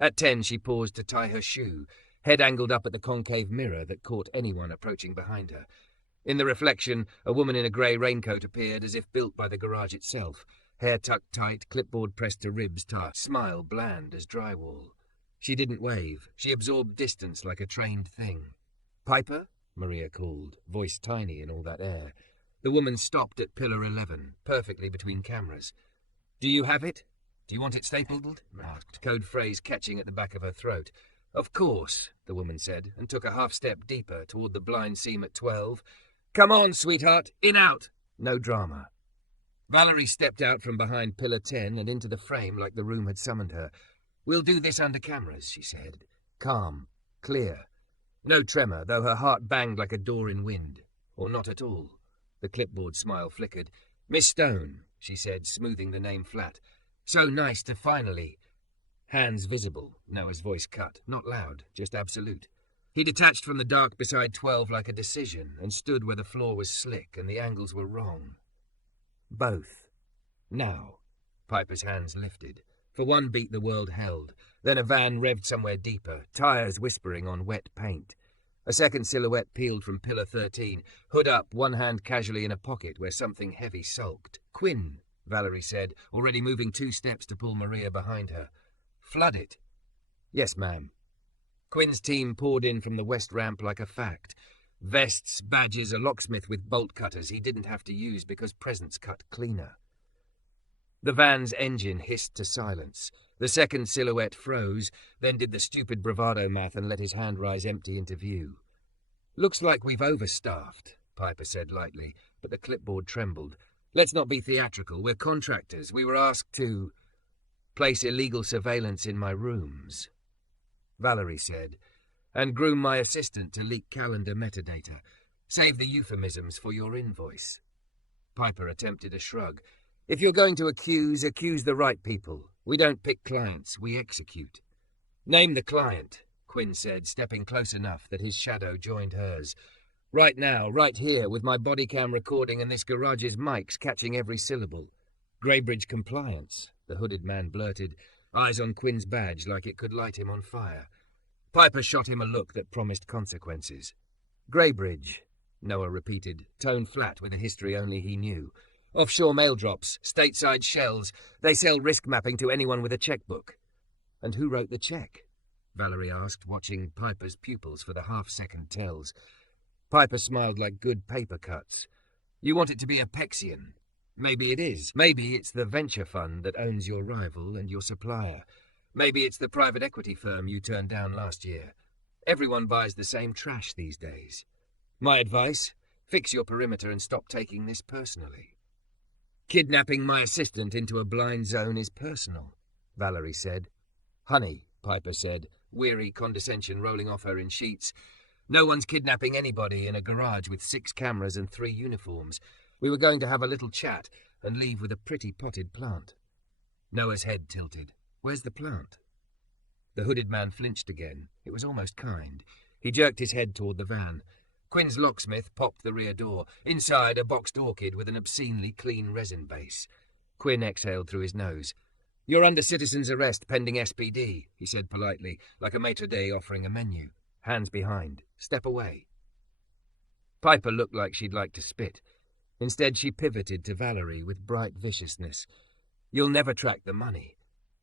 At 10, she paused to tie her shoe, head angled up at the concave mirror that caught anyone approaching behind her. In the reflection, a woman in a grey raincoat appeared, as if built by the garage itself. Hair tucked tight, clipboard pressed to ribs tight, smile bland as drywall. She didn't wave. She absorbed distance like a trained thing. "Piper?" Maria called, voice tiny in all that air. The woman stopped at pillar 11, perfectly between cameras. "Do you have it? Do you want it stapled?" asked, code phrase catching at the back of her throat. "Of course," the woman said, and took a half-step deeper toward the blind seam at 12. "Come on, sweetheart, in out." No drama. Valerie stepped out from behind pillar 10 and into the frame like the room had summoned her. "We'll do this under cameras," she said. Calm, clear. No tremor, though her heart banged like a door in wind. Or not at all. The clipboard smile flickered. "Miss Stone," she said, smoothing the name flat. "So nice to finally—" Hands visible, Noah's voice cut. Not loud, just absolute. He detached from the dark beside 12 like a decision and stood where the floor was slick and the angles were wrong. Both. Now. Piper's hands lifted. For one beat the world held. Then a van revved somewhere deeper, tires whispering on wet paint. A second silhouette peeled from pillar 13, hood up, one hand casually in a pocket where something heavy sulked. "Quinn," Valerie said, already moving 2 steps to pull Maria behind her. "Flood it." "Yes, ma'am." Quinn's team poured in from the west ramp like a fact. Vests, badges, a locksmith with bolt cutters he didn't have to use because presents cut cleaner. The van's engine hissed to silence. The second silhouette froze, then did the stupid bravado math and let his hand rise empty into view. "Looks like we've overstaffed," Piper said lightly, but the clipboard trembled. "Let's not be theatrical. We're contractors. We were asked to place illegal surveillance in my rooms," Valerie said, "and groom my assistant to leak calendar metadata. Save the euphemisms for your invoice." Piper attempted a shrug. "If you're going to accuse the right people. We don't pick clients, we execute." "Name the client," Quinn said, stepping close enough that his shadow joined hers. "Right now, right here, with my body cam recording and this garage's mics catching every syllable." "Greybridge Compliance," the hooded man blurted, eyes on Quinn's badge like it could light him on fire. Piper shot him a look that promised consequences. "Greybridge," Noah repeated, tone flat with a history only he knew. "Offshore mail drops, stateside shells. They sell risk mapping to anyone with a checkbook." "And who wrote the check?" Valerie asked, watching Piper's pupils for the half-second tells. Piper smiled like good paper cuts. "You want it to be a Pexian. Maybe it is. Maybe it's the venture fund that owns your rival and your supplier. Maybe it's the private equity firm you turned down last year. Everyone buys the same trash these days. My advice, fix your perimeter and stop taking this personally." "Kidnapping my assistant into a blind zone is personal," Valerie said. "Honey," Piper said, weary condescension rolling off her in sheets, "no one's kidnapping anybody in a garage with 6 cameras and 3 uniforms. We were going to have a little chat and leave with a pretty potted plant." Noah's head tilted. "Where's the plant?" The hooded man flinched again. It was almost kind. He jerked his head toward the van. Quinn's locksmith popped the rear door. Inside, a boxed orchid with an obscenely clean resin base. Quinn exhaled through his nose. "You're under citizen's arrest pending SPD," he said politely, like a maitre d' offering a menu. "Hands behind. Step away." Piper looked like she'd like to spit. Instead, she pivoted to Valerie with bright viciousness. "You'll never track the money.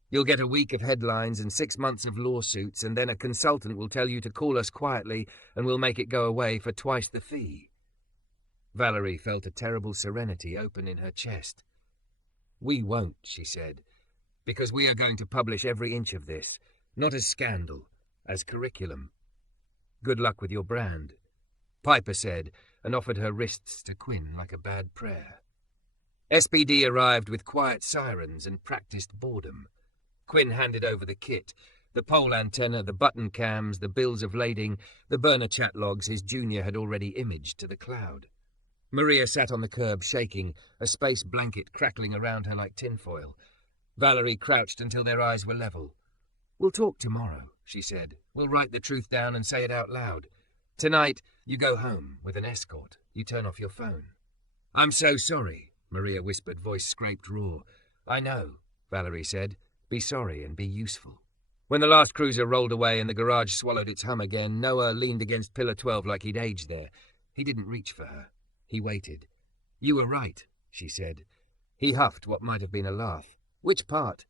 You'll get a week of headlines and 6 months of lawsuits, and then a consultant will tell you to call us quietly and we'll make it go away for twice the fee." Valerie felt a terrible serenity open in her chest. "We won't," she said, "because we are going to publish every inch of this, not as scandal, as curriculum. Good luck with your brand," Piper said, and offered her wrists to Quinn like a bad prayer. SPD arrived with quiet sirens and practiced boredom. Quinn handed over the kit, the pole antenna, the button cams, the bills of lading, the burner chat logs his junior had already imaged to the cloud. Maria sat on the curb shaking, a space blanket crackling around her like tinfoil. Valerie crouched until their eyes were level. "We'll talk tomorrow," she said. "We'll write the truth down and say it out loud. Tonight, you go home with an escort. You turn off your phone." "I'm so sorry," Maria whispered, voice scraped raw. "I know," Valerie said. "Be sorry and be useful." When the last cruiser rolled away and the garage swallowed its hum again, Noah leaned against pillar 12 like he'd aged there. He didn't reach for her. He waited. "You were right," she said. He huffed what might have been a laugh. "Which part?"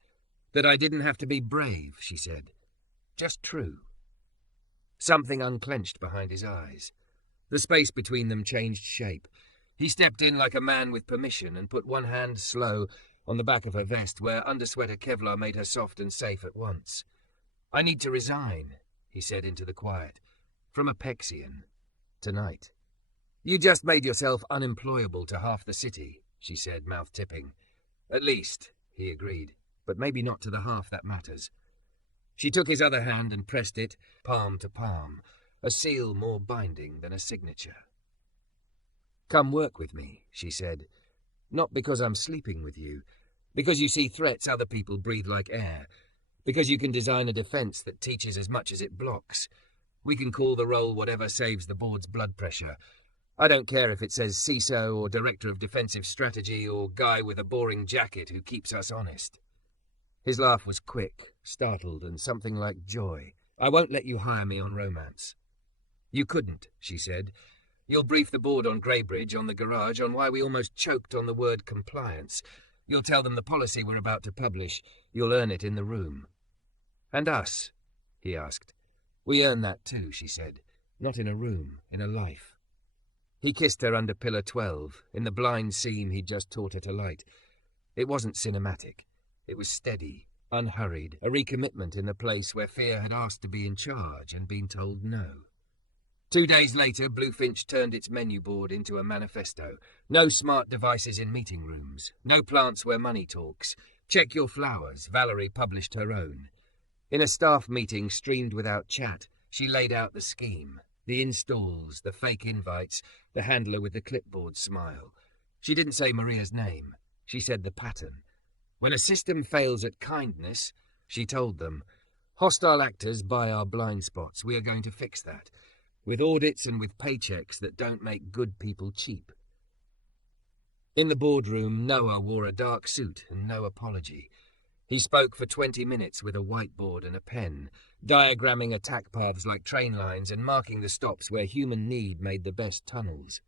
"That I didn't have to be brave," she said. "Just true." Something unclenched behind his eyes. The space between them changed shape. He stepped in like a man with permission and put one hand slow on the back of her vest where undersweater Kevlar made her soft and safe at once. "I need to resign," he said into the quiet. "From a Pexian. Tonight." "You just made yourself unemployable to half the city," she said, mouth tipping. "At least," he agreed, "but maybe not to the half that matters." She took his other hand and pressed it, palm to palm, a seal more binding than a signature. "Come work with me," she said. "Not because I'm sleeping with you, because you see threats other people breathe like air, because you can design a defense that teaches as much as it blocks. We can call the role whatever saves the board's blood pressure. I don't care if it says CISO or Director of Defensive Strategy or guy with a boring jacket who keeps us honest." His laugh was quick, startled, and something like joy. "I won't let you hire me on romance." "You couldn't," she said. "You'll brief the board on Greybridge, on the garage, on why we almost choked on the word compliance. You'll tell them the policy we're about to publish. You'll earn it in the room." "And us?" he asked. "We earn that too," she said. "Not in a room, in a life." He kissed her under Pillar 12, in the blind scene he'd just taught her to light. It wasn't cinematic. It was steady, unhurried, a recommitment in the place where fear had asked to be in charge and been told no. 2 days later, Bluefinch turned its menu board into a manifesto. No smart devices in meeting rooms. No plants where money talks. Check your flowers. Valerie published her own. In a staff meeting streamed without chat, she laid out the scheme. The installs, the fake invites, the handler with the clipboard smile. She didn't say Maria's name. She said the pattern. When a system fails at kindness, she told them, hostile actors buy our blind spots. We are going to fix that. With audits and with paychecks that don't make good people cheap. In the boardroom, Noah wore a dark suit and no apology. He spoke for 20 minutes with a whiteboard and a pen, diagramming attack paths like train lines and marking the stops where human need made the best tunnels.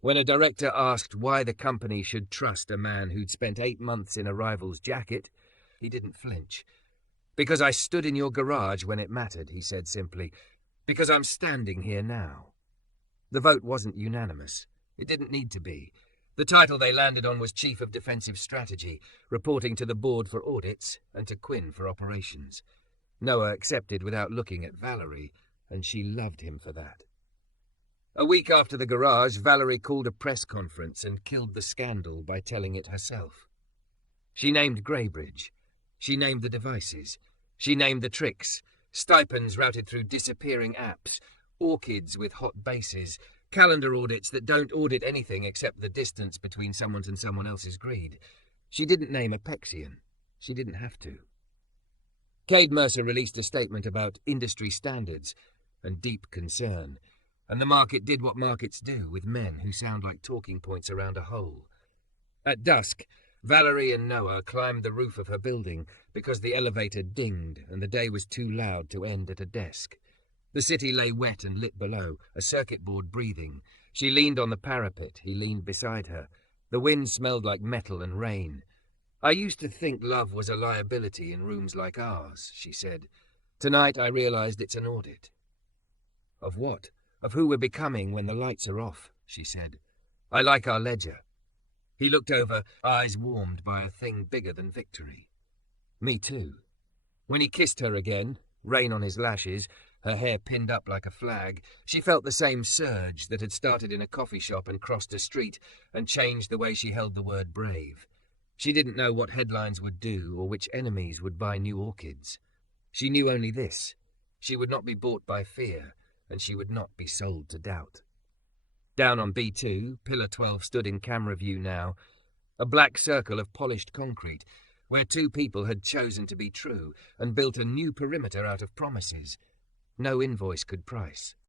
When a director asked why the company should trust a man who'd spent 8 months in a rival's jacket, he didn't flinch. "Because I stood in your garage when it mattered," he said simply. "Because I'm standing here now." The vote wasn't unanimous. It didn't need to be. The title they landed on was Chief of Defensive Strategy, reporting to the board for audits and to Quinn for operations. Noah accepted without looking at Valerie, and she loved him for that. A week after the garage, Valerie called a press conference and killed the scandal by telling it herself. She named Greybridge. She named the devices. She named the tricks. Stipends routed through disappearing apps. Orchids with hot bases. Calendar audits that don't audit anything except the distance between someone's and someone else's greed. She didn't name Apexian. She didn't have to. Cade Mercer released a statement about industry standards and deep concern, and the market did what markets do with men who sound like talking points around a hole. At dusk, Valerie and Noah climbed the roof of her building because the elevator dinged and the day was too loud to end at a desk. The city lay wet and lit below, a circuit board breathing. She leaned on the parapet. He leaned beside her. The wind smelled like metal and rain. "I used to think love was a liability in rooms like ours," she said. "Tonight I realized it's an audit." "Of what? Of who we're becoming when the lights are off," she said. "I like our ledger." He looked over, eyes warmed by a thing bigger than victory. "Me too." When he kissed her again, rain on his lashes, her hair pinned up like a flag, she felt the same surge that had started in a coffee shop and crossed a street and changed the way she held the word brave. She didn't know what headlines would do or which enemies would buy new orchids. She knew only this. She would not be bought by fear, and she would not be sold to doubt. Down on B2, Pillar 12 stood in camera view now, a black circle of polished concrete, where 2 people had chosen to be true and built a new perimeter out of promises. No invoice could price.